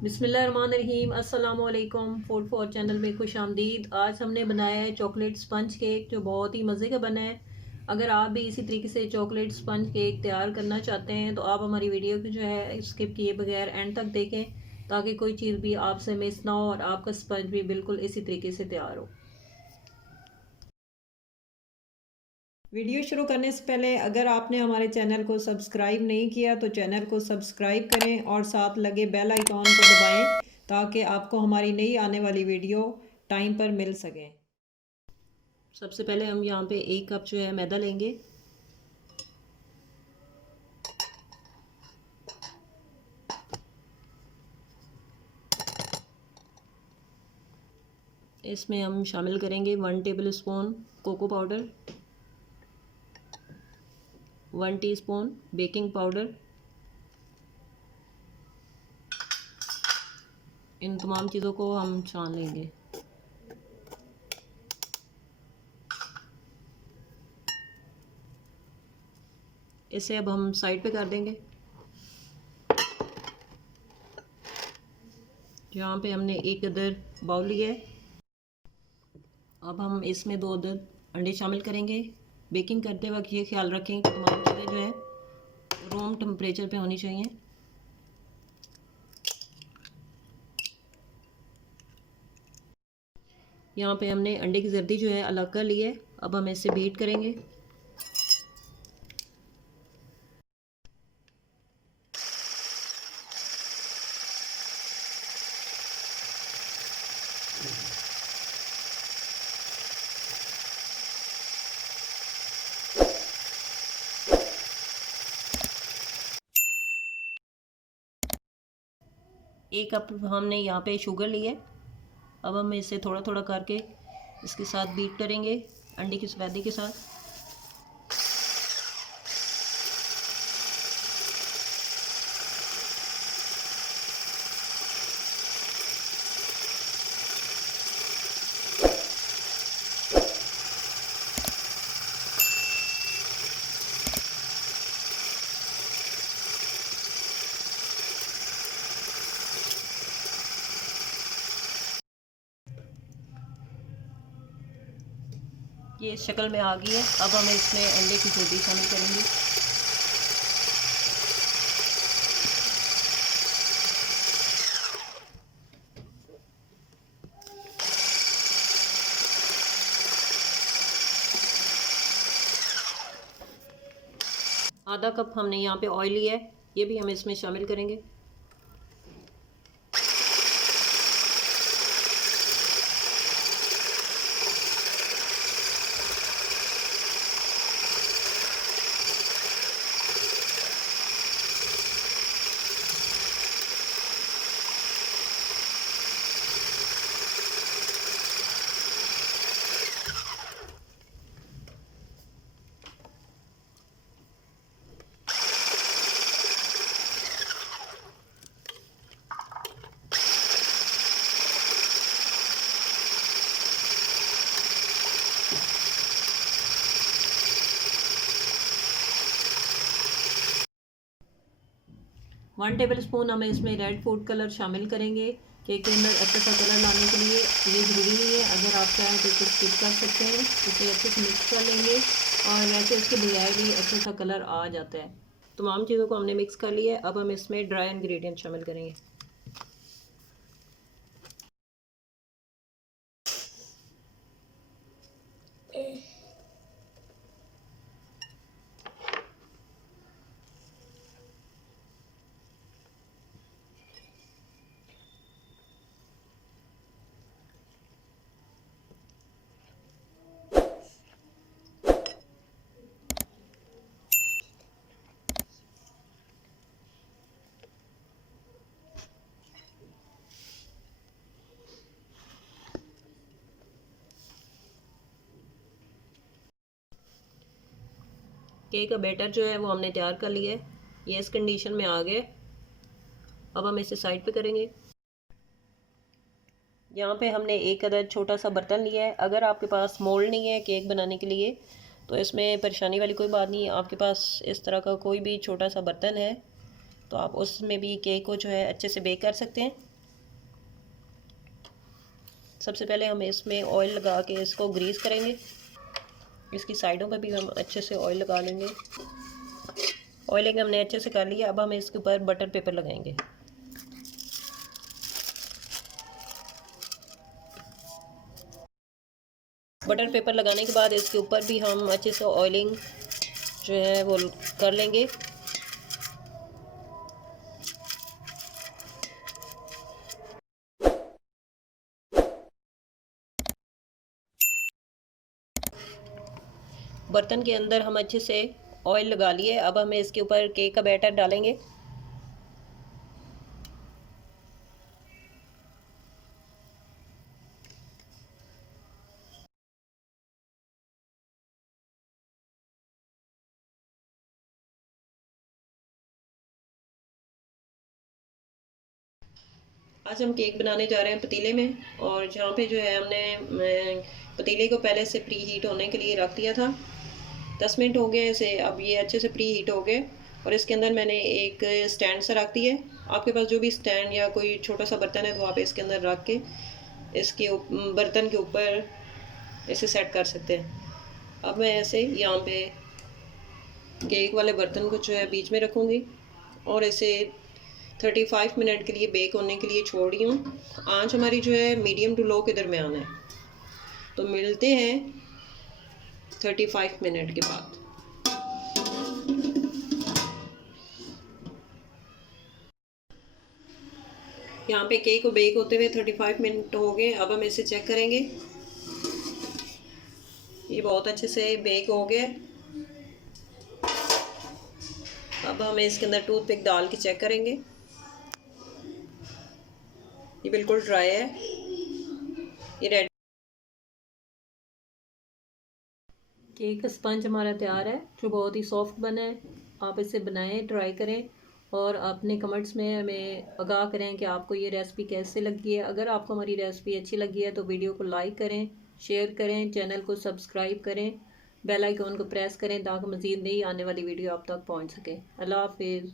बिस्मिल्लाहिर्रहमानिर्रहीम अस्सलाम वालेकुम। फूड फॉर चैनल में खुश आमदीद। आज हमने बनाया है चॉकलेट स्पंज केक जो बहुत ही मज़े का बना है। अगर आप भी इसी तरीके से चॉकलेट स्पंज केक तैयार करना चाहते हैं तो आप हमारी वीडियो को जो है स्किप किए बगैर एंड तक देखें ताकि कोई चीज़ भी आपसे मिस ना हो और आपका स्पंज भी बिल्कुल इसी तरीके से तैयार हो। वीडियो शुरू करने से पहले अगर आपने हमारे चैनल को सब्सक्राइब नहीं किया तो चैनल को सब्सक्राइब करें और साथ लगे बेल आइकॉन को दबाएं ताकि आपको हमारी नई आने वाली वीडियो टाइम पर मिल सके। सबसे पहले हम यहाँ पे 1 कप जो है मैदा लेंगे। इसमें हम शामिल करेंगे 1 tablespoon cocoa powder, 1 teaspoon baking powder. इन तमाम चीज़ों को हम छान लेंगे। इसे अब हम साइड पे कर देंगे। यहाँ पे हमने 1 अदद बाउल लिया है। अब हम इसमें 2 अदद अंडे शामिल करेंगे। बेकिंग करते वक्त ये ख्याल रखें कि तमाम चीज़ें जो है रूम टेम्परेचर पे होनी चाहिए। यहाँ पे हमने अंडे की जर्दी जो है अलग कर ली है। अब हम इसे बीट करेंगे। एक कप हमने यहाँ पे शुगर ली है। अब हम इसे थोड़ा थोड़ा करके इसके साथ बीट करेंगे अंडे की सफेदी के साथ। ये इस शक्ल में आ गई है। अब हम इसमें अंडे की जर्दी शामिल करेंगे। आधा कप हमने यहाँ पे ऑयल लिया है, ये भी हम इसमें शामिल करेंगे। वन टेबल स्पून हमें इसमें रेड फूड कलर शामिल करेंगे केक के अंदर अच्छा सा कलर लाने के लिए। ये ज़रूरी नहीं है, अगर आप चाहें तो इसको स्किप कर सकते हैं। इसे अच्छे से मिक्स कर लेंगे और वैसे इसके बजाय भी अच्छा सा कलर आ जाता है। तमाम चीज़ों को हमने मिक्स कर लिया है। अब हम इसमें ड्राई इंग्रेडिएंट शामिल करेंगे। केक का बैटर जो है वो हमने तैयार कर लिया है। ये इस कंडीशन में आ गए। अब हम इसे साइड पे करेंगे। यहाँ पे हमने 1 अदद छोटा सा बर्तन लिया है। अगर आपके पास मोल्ड नहीं है केक बनाने के लिए तो इसमें परेशानी वाली कोई बात नहीं है। आपके पास इस तरह का कोई भी छोटा सा बर्तन है तो आप उसमें भी केक को जो है अच्छे से बेक कर सकते हैं। सबसे पहले हम इसमें ऑयल लगा के इसको ग्रीस करेंगे। इसकी साइडों पे भी हम अच्छे से ऑयल लगा लेंगे। ऑयलिंग हमने अच्छे से कर लिया। अब हम इसके ऊपर बटर पेपर लगाएंगे। बटर पेपर लगाने के बाद इसके ऊपर भी हम अच्छे से ऑयलिंग जो है वो कर लेंगे। बर्तन के अंदर हम अच्छे से ऑयल लगा लिए। अब हम इसके ऊपर केक का बैटर डालेंगे। आज हम केक बनाने जा रहे हैं पतीले में, और जहाँ पे जो है हमने पतीले को पहले से प्री हीट होने के लिए रख दिया था। 10 मिनट हो गए इसे, अब ये अच्छे से प्री हीट हो गए। और इसके अंदर मैंने एक स्टैंड सा रख दिया है। आपके पास जो भी स्टैंड या कोई छोटा सा बर्तन है तो आप इसके अंदर रख के इसके बर्तन के ऊपर इसे सेट कर सकते हैं। अब मैं ऐसे यहाँ पे केक वाले बर्तन को जो है बीच में रखूँगी और इसे 35 मिनट के लिए बेक होने के लिए छोड़ रही हूँ। आंच हमारी जो है मीडियम टू लो के दरमियान है। तो मिलते हैं 35 मिनट के बाद। यहाँ पे केक को बेक होते हुए 35 मिनट हो गए। अब हम इसे चेक करेंगे। ये बहुत अच्छे से बेक हो गया। अब हम इसके अंदर टूथपिक डाल के चेक करेंगे। ये बिल्कुल ड्राई है। ये रेडी केक स्पंज हमारा तैयार है, जो बहुत ही सॉफ्ट बना है। आप इसे बनाएं, ट्राई करें और अपने कमेंट्स में हमें आगाह करें कि आपको ये रेसिपी कैसे लगी है। अगर आपको हमारी रेसिपी अच्छी लगी है तो वीडियो को लाइक करें, शेयर करें, चैनल को सब्सक्राइब करें, बेल आइकॉन को प्रेस करें ताकि मज़ीद नई आने वाली वीडियो आप तक पहुंच सके। अल्लाह हाफिज़।